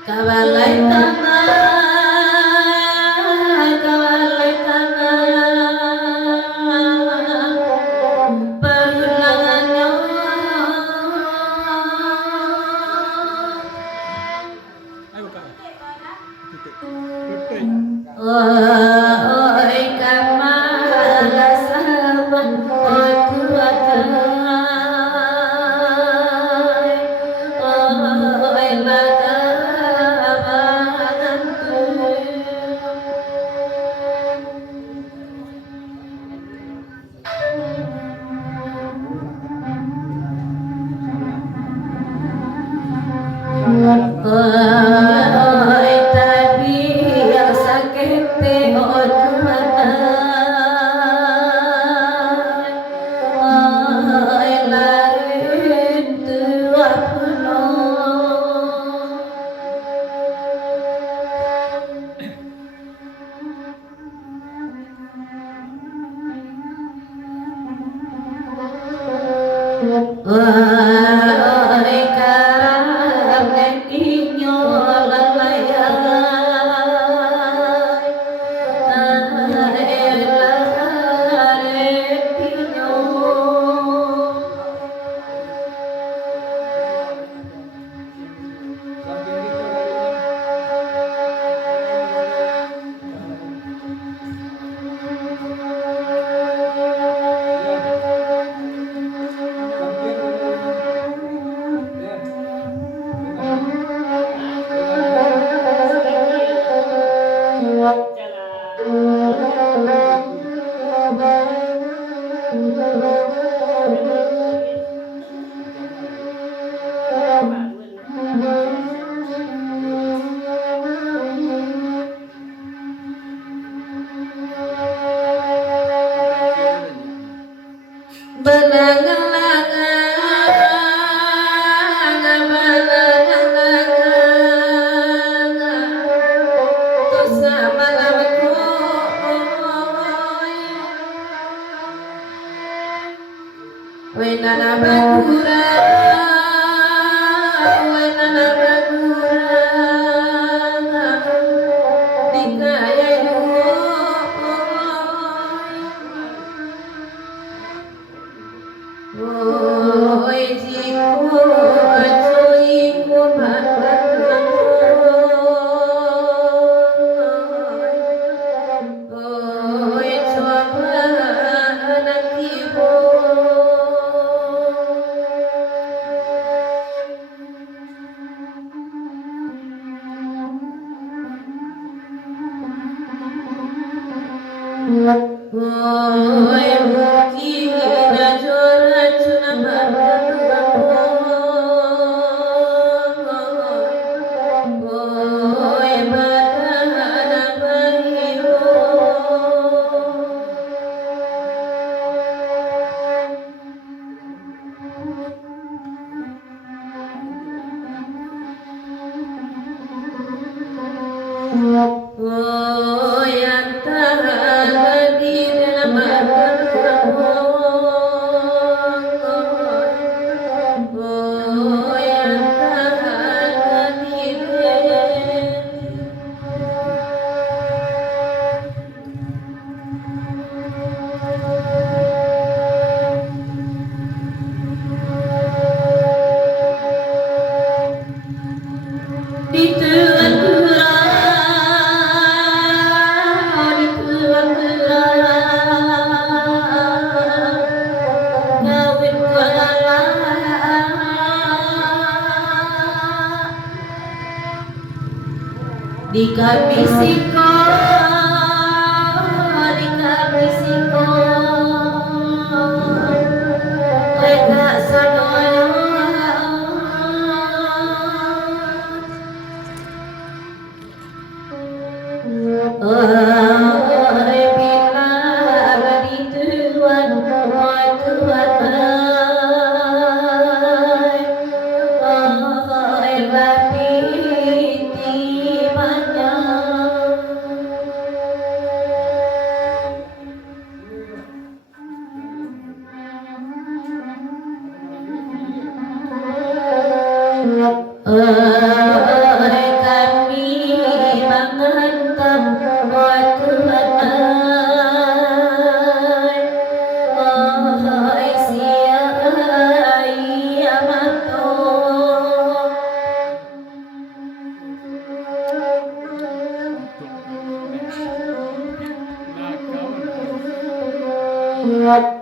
Kawalay tanah, kawalay tanah, perlangannya. Oi kamala sama, oi kuatai, oi lagabantu. Oi tapi yang sakit oi kuatai, oi larintu apuno. Oi karam nentinyo lalayay, elarentinyo. Belangan-langan, belangan-langan, dosa malamku. Wenana bagura, wenana bagura, dikaya duo. Oi jiku, acuiku makan oi coba nantimu. Oi mungkin najora cuna oi badana bahiru. Oi antara di dalam oi antara di tuan kurang, di tuan kurang, ngawin kalah. Di kabisiko, di kabisiko, lega sanoyo. Oi bila badi tuan, oi tuan ai, oi lapiti banyak. Oi Thank you.